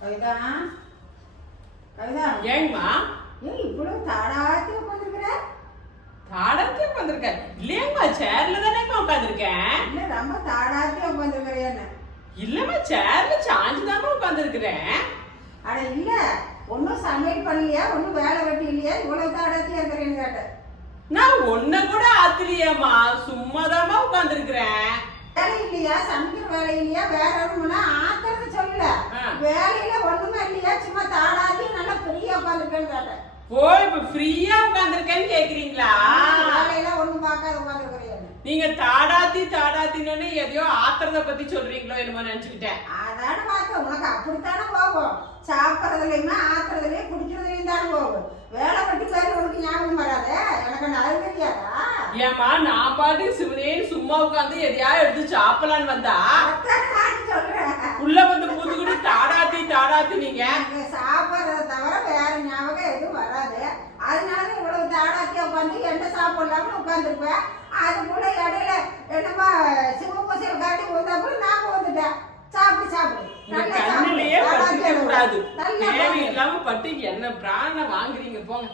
கவிதா? கவிதா? ஏங்கம்மா? ஏன் இவ்வளவு தாடாத்தி உட்காந்துருக்குற தாடத்தே உட்காந்துருக்கேன் இல்லையாங்கம்மா சேர்ல தானேம்மா உட்காந்துருக்கேன் இல்ல ரொம்ப தாடாத்தி உட்காந்துருக்கிறியான்னு இல்லம்மா சேர்ல சாஞ்சு தாம்மா உட்காந்துருக்கிறேன் அட இல்ல. ஒன்றும் சமையல் பண்ணலையா? ஒன்றும் வேலை வெட்டி இல்லையா? இவ்வளவு தாடாத்தி இருக்கிறேன்னு கேட்டேன். நான் ஒன்ன கூட ஆத்துலையேம்மா. சும்மாதாம்மா உட்காந்துருக்கிறேன் வேலை இல்லையா? சமைக்கிற வேலை இல்லையா? வேற ஒண்ணுனா ஆத்துறது சொல்லல. ஆ. வேலையில ஒண்ணுமே இல்லையா சும்மா தாடாத்தி நல்லா கேட்டேன். ஓ இப்ப ஃப்ரீயா உட்காந்துருக்கேன்னு கேக்குறீங்களா? வேலையில ஒண்ணும் பார்க்காத உட்காந்துருக்கிறியான்னு நீங்க தாடாத்தி தாடாத்தின்னு எதையோ ஆத்திரத பத்தி சொல்றீங்களோ என்னமோ நினைச்சுக்கிட்டேன். அதான பார்த்தேன் உனக்கு அப்படித்தானே போகும் சாப்பிட்றதுலையுமே ஆத்துறதுலையும் குடிக்கிறதுலையும் தானே போகும் வேலை பற்றி பேர் உனக்கு ஞாபகம் வராதே? எனக்கு அது தெரியாதா? ஏம்மா நான் பாட்டு சிவனேன்னு சும்மா உட்காந்து எதையா எடுத்து சாப்பிடலான்னு வந்தா? சொல்றேன். உள்ள வந்து பூத்துக்கிட்டு தாடாத்தி தாடாத்தி நீங்க எனக்கு சாப்பிட்றத தவிர வேற ஞாபகம் எதுவும் வராது அதனால தான் இவ்வளவு தாடாத்தியா உட்காந்து சாப்பிடலாம்னு உட்காந்துருப்பேன் அதுக்குள்ள இடையில என்னமா சிவபூசையில் காட்டி வந்தப்போ நான் வந்துட்டேன் சாப்பிட்டு சாப்பிடு. நல்லா பட்டு என்ன பிராண வாங்குறீங்க போங்க.